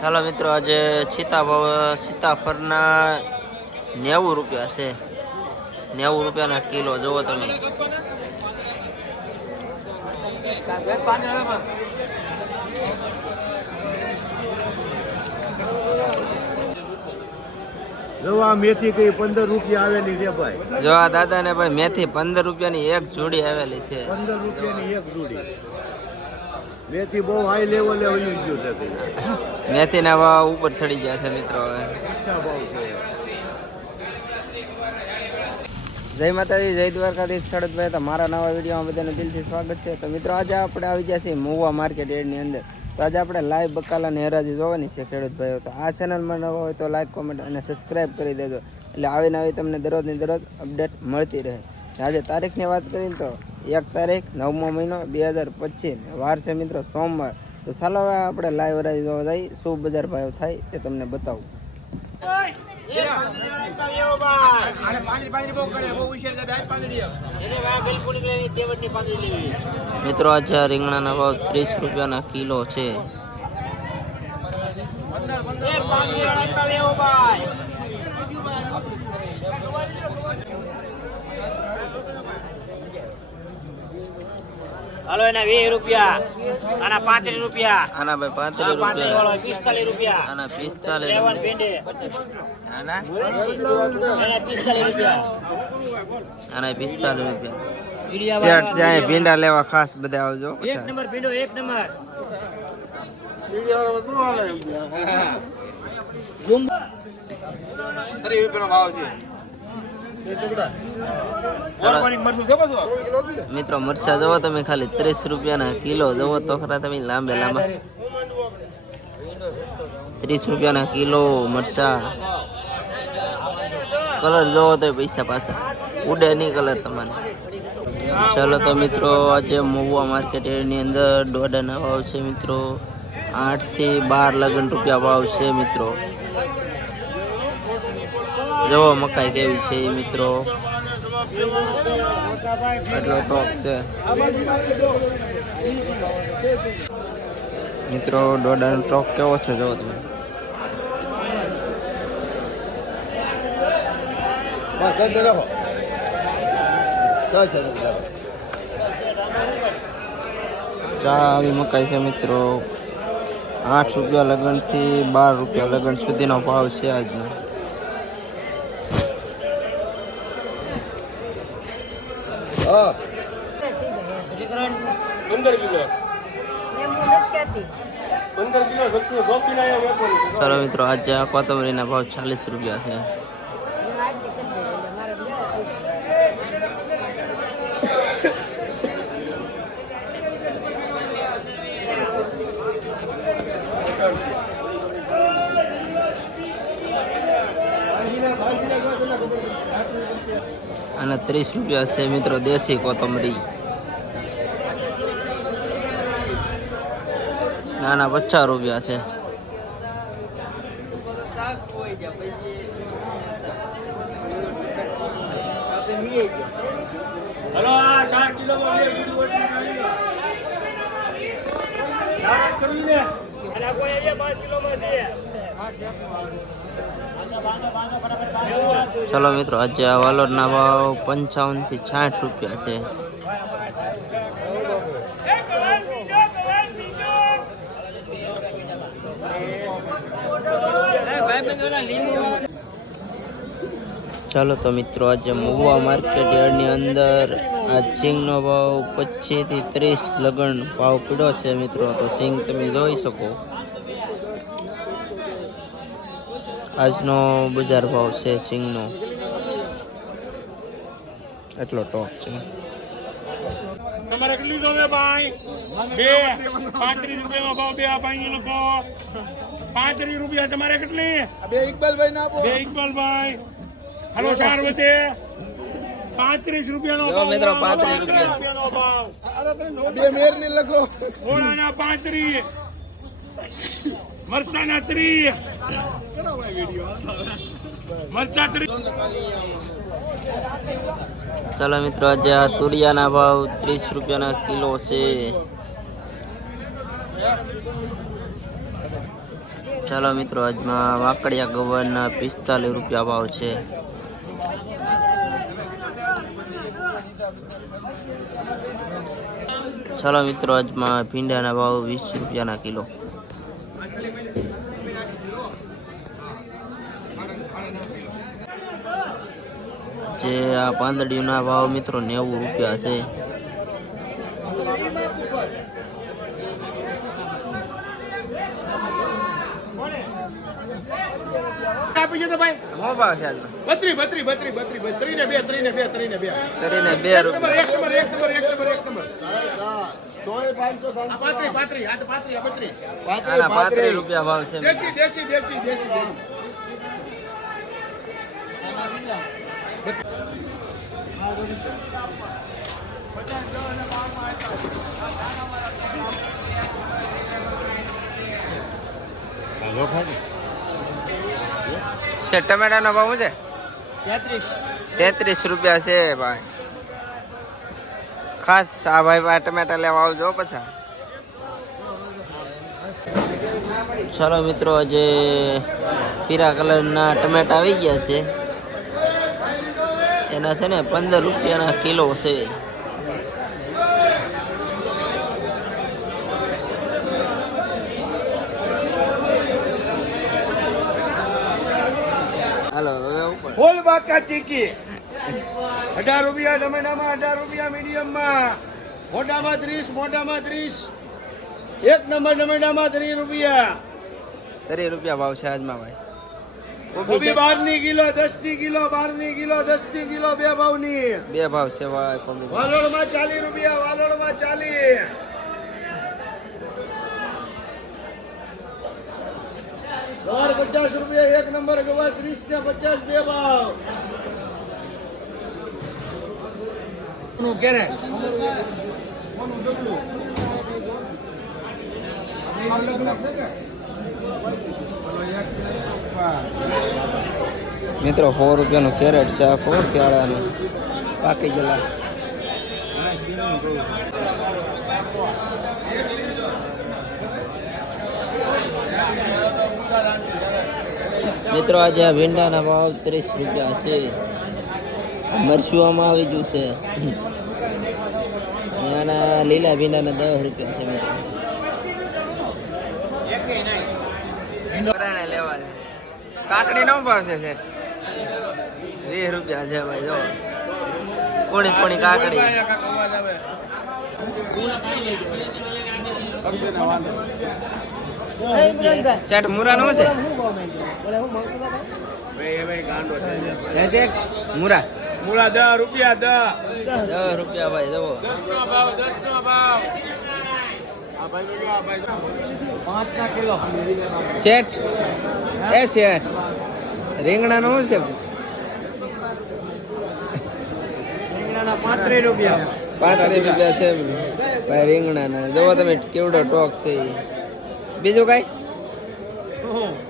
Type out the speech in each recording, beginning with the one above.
ચાલો મિત્રો આજે સીતાફળના 90 રૂપિયા છે. 90 રૂપિયાના કિલો જોવો તમે. જો આ મેથી કઈ 15 રૂપિયા આવેલી છે ભાઈ. જો આ દાદા ને ભાઈ મેથી 15 રૂપિયાની એક જોડી આવેલી છે. 15 રૂપિયાની એક જોડી. મેથી બહુ હાઈ લેવલે વહી ગયું છે. મેથી ના ભાવ ઉપર ચડી ગયા છે મિત્રો. અચ્છા ભાવ છે. જય માતાજી, જય દ્વારકાધીશ. ખડતભાઈ તો મારા નવા વિડીયોમાં બધાને દિલથી સ્વાગત છે. તો મિત્રો આજે આપણે આવી ગયા છીએ મહુવા માર્કેટ યાર્ડની અંદર. તો આજે આપણે લાઈવ બકાલાની હરાજી જોવાની છે ખેડૂત ભાઈઓ. તો આ ચેનલમાં નવા હોય તો લાઈક, કોમેન્ટ અને સબસ્ક્રાઈબ કરી દેજો, એટલે આવીને આવી તમને દરરોજની દરરોજ અપડેટ મળતી રહે. આજે તારીખની વાત કરીએ તો 1 તારીખ 9મો મહિનો 2025, વાર છે મિત્રો સોમવાર. તો ચાલો હવે આપણે લાઈવ હરાજી જોવા જઈએ. શું બજાર ભાવ થાય તે તમને બતાવું. મિત્રો આજે રીંગણાના ભાવ 30 રૂપિયાના કિલો છે. હાલો એના 20 રૂપિયા, આના 35 રૂપિયા, આના ભાઈ 35 રૂપિયા, 45 આના 45 લેવન ભીંડી, આના એના 45 રૂપિયા, આના 45 રૂપિયા. શેઠ જાય ભીંડા લેવા ખાસ બધા આવજો. એક નંબર ભીંડો, એક નંબર. મિત્રો મરચા જોવો તમે, ખાલી 30 રૂપિયાના કિલો જોવો તો ખરા તમે. લાંબે લાંબા 30 રૂપિયાના કિલો મરચા. કલર જોવો તો પૈસા પાછા ઉડે નહીં કલર તમારે. ચાલો તો મિત્રો આજે મહુવા માર્કેટ એની અંદર દોડાના ભાવ છે મિત્રો 8 થી 12 લગન રૂપિયા ભાવ છે મિત્રો. જોવો મકાઈ કેવી છે મિત્રો, એટલો ટોપ છે મિત્રો. દોડાનો ટોપ કેવો છે જોવો તમે. આવી મકાઈ છે મિત્રો 8 રૂપિયા લગન થી 12 રૂપિયા લગન સુધીનો ભાવ છે આજનો. ચાલો મિત્રો આજે આ કોથમરીના ભાવ 40 રૂપિયા છે. અને 30 રૂપિયા છે મિત્રો દેશી કોથમરી. નાના 50 રૂપિયા છે. ચલો મિત્રો આજે આ વાલોડના ભાવ 55 થી 60 રૂપિયા છે. ચાલો તો મિત્રો આજે મહુવા માર્કેટ યાર્ડની અંદર આ સિંગનો ભાવ 25 થી 30 લગન ભાવ પડ્યો છે મિત્રો. તો સિંગ તમે જોઈ શકો. આજનો બજાર ભાવ છે સિંગનો, એટલો ટોપ છે. તમારે કેટલી જોવે ભાઈ? 35 રૂપિયાનો ભાવ. બે આ ભાઈ નો ભાવ 35 રૂપિયા. તમારે કેટલી? બે ઇકબાલભાઈ ના આપો. બે ઇકબાલભાઈ. હાલો 4 વધે 35 રૂપિયાનો ભાવ મિત્રો 35 રૂપિયાનો ભાવ. બે મેર ની લખો. ઘોડાના 35, મરચાના 30, મરચા 30. ચાલો મિત્રો આજે આ તુરિયાના ભાવ 30 રૂપિયાના કિલો છે. ચાલો મિત્રો, આજમાં વાકડિયા ગવારના 45 રૂપિયા ભાવ છે. ચાલો મિત્રો, આજમાં ભીંડાના ભાવ 20 રૂપિયાના કિલો. જે આ પાંદડીના ભાવ મિત્રો 90 રૂપિયા છે. આપી જતો ભાઈ શું ભાવ છે આજનો? 32 32 32 32 32 ને 2 3 ને 2 3 ને 2 કરીને 2 રૂપિયા. એક નંબર એક નંબર એક નંબર એક નંબર ચોય 500 આ 35 આ તો 35 આ 32 આના 35 રૂપિયા ભાવ છે. દેશી દેશી દેશી દેશી છે ટમેટાનો ભાવ શું છે? 33 રૂપિયા છે ભાઈ. ખાસ આ ભાઈ ટમેટા લેવા આવજો પછી. ચાલો મિત્રો, આજે પીળા કલરના ટમેટા આવી ગયા છે. એના છે ને 15 રૂપિયાના કિલો છે. હાલો હવે ઉપર. ફૂલ બાકા ચીકી 18 રૂપિયા ટમેટામાં, 18 રૂપિયા મીડિયમમાં, મોટામાં 30, મોટામાં 30, એક નંબર ટમેટામાં 30 રૂપિયા. 30 રૂપિયા ભાવ છે આજમાં ભાઈ. કોબી 12 ની કિલો, 10 ની કિલો, 12 ની કિલો, 10 ની કિલો, બે ભાવની. બે ભાવ છે ભાઈ કોબી. વાલોડમાં 40 રૂપિયા, વાલોડમાં 40. ગવાર 50 રૂપિયા, એક નંબર ગવાર 30 ને 50, બે ભાવ. મિત્રો 100 રૂપિયાનું કેરેટ છે આખો કેળાનું, પાકી ગયેલા. મિત્રો આજે આ ભીંડાના ભાવ 30 રૂપિયા છે. મરચુઆમાં આવી ગયું છે. અને આના લીલા ભીંડાના 10 રૂપિયા છે. મિત્રો લેવા છે. કાકડી નો ભાવ છે શેઠ? 20 રૂપિયા છે ભાઈ. જો કોણી કોણી કાકડી. શેઠ મુરા નો છે? હે શેઠ મુરા? મૂળા 10 રૂપિયા, 10 રૂપિયા ભાઈ. જવો 10 નો ભાવ, 10 નો ભાવ. આ ભાઈ નો આ ભાઈ 5 ના કિલો. શેઠ એ શેઠ રીંગણા નો છે? રીંગણાના 35 રૂપિયા. 35 રૂપિયા છે ભાઈ રીંગણાના. જોવો તમે કેવડો ટોક છે. બીજું કઈ?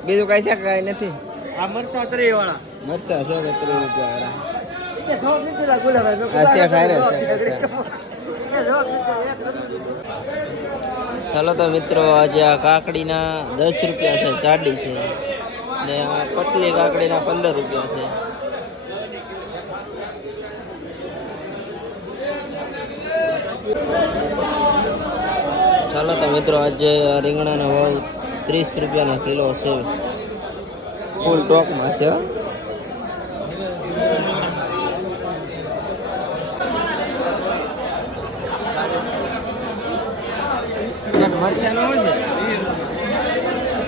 બીજું કઈ છે? કઈ નથી. આ મરચા 30 વાળા. મરચા છે 30 રૂપિયા વાળા. આ શેઠ હારે છે. ચાલો તો મિત્રો, આજે આ કાકડીના 10 રૂપિયા છે, જાડી છે. ને આ પતલી કાકડીના 15 રૂપિયા છે. ચાલો તો મિત્રો, આજે રીંગણાના ભાવ 30 રૂપિયાના કિલો છે. ફૂલ ટોકમાં છે. મરચાનો શું છે?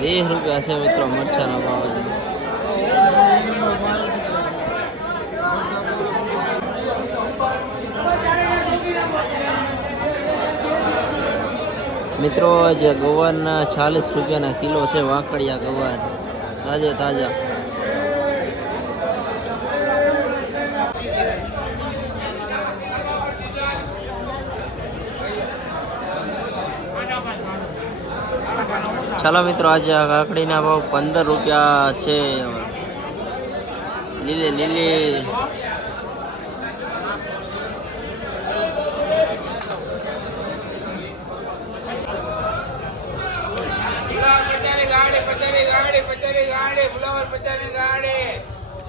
20 રૂપિયા છે મિત્રો મરચાનો ભાવ. મિત્રો જે ગવારના 40 રૂપિયાના કિલો છે. વાંકડિયા ગવાર તાજે તાજા. ચાલો મિત્રો, આજે આ કાકડીના ભાવ 15 રૂપિયા છે. લીલી લીલી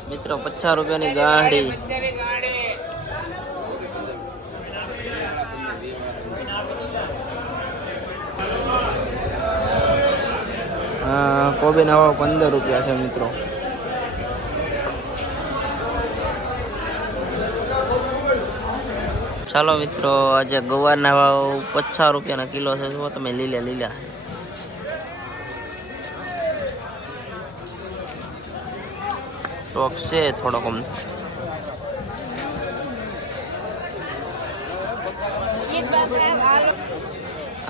મિત્રો 50 રૂપિયાની ગાડી. કોબીના ભાવ 15 રૂપિયા છે મિત્રો. ચાલો મિત્રો, આજે ગવારના ભાવ 50 રૂપિયાના કિલો છે. જુઓ તમે, લીલા લીલા. સ્ટોક છે થોડો કમ.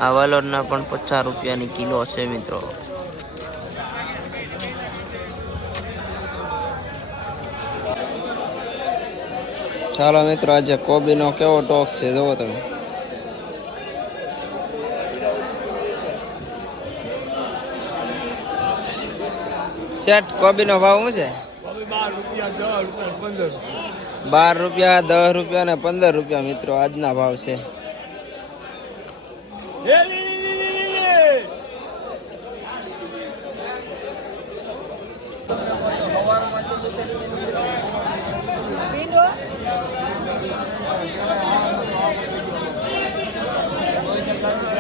આ વાલોરના પણ 50 રૂપિયાની કિલો છે મિત્રો. ચાલો મિત્રો, આજે કોબીનો કેવો ટોક છે જોવો તમે. શેઠ, કોબીનો ભાવ શું છે? 12 રૂપિયા, 10 રૂપિયા ને 15 રૂપિયા મિત્રો આજના ભાવ છે.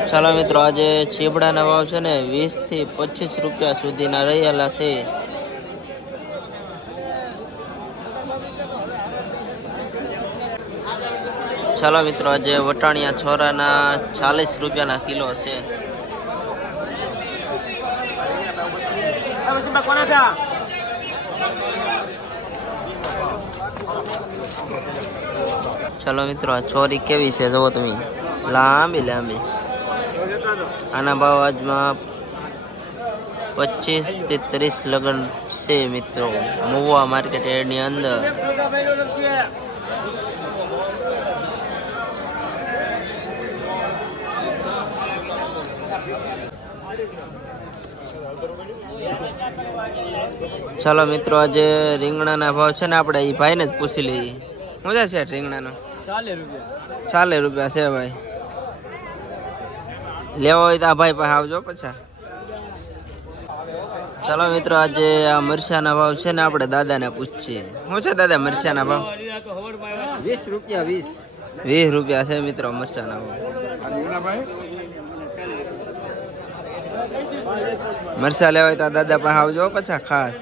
ચાલો મિત્રો, આજે ચીબડાના ભાવ છે ને 20 થી 25 રૂપિયા સુધીના રહેલા છે. ચાલો મિત્રો, આજે વટાણિયા છોરાના 40 રૂપિયાના કિલો છે. ચાલો મિત્રો, આ છોરી કેવી છે જોવો તમે, લાંબી લાંબી. આના ભાવ આજમાં 25 થી 30 લગન છે મિત્રો, મહુવા માર્કેટ એની અંદર. ચાલો મિત્રો, આજે રીંગણાના ભાવ છે ને આપણે એ ભાઈને જ પૂછી લઈએ. શું છે શેઠ રીંગણાનો? 40 રૂપિયા છે ભાઈ. લેવો હોય તો આ ભાઈ પાસે આવજો પછી. ચાલો મિત્રો, આજે આ મરચાના ભાવ છે ને આપણે દાદાને પૂછીએ. શું છે દાદા મરચાના ભાવ? 20 રૂપિયા. 20 રૂપિયા છે મિત્રો મરચાના ભાવ. મરચા લેવા હોય તો દાદા પાસે આવજો પછી ખાસ.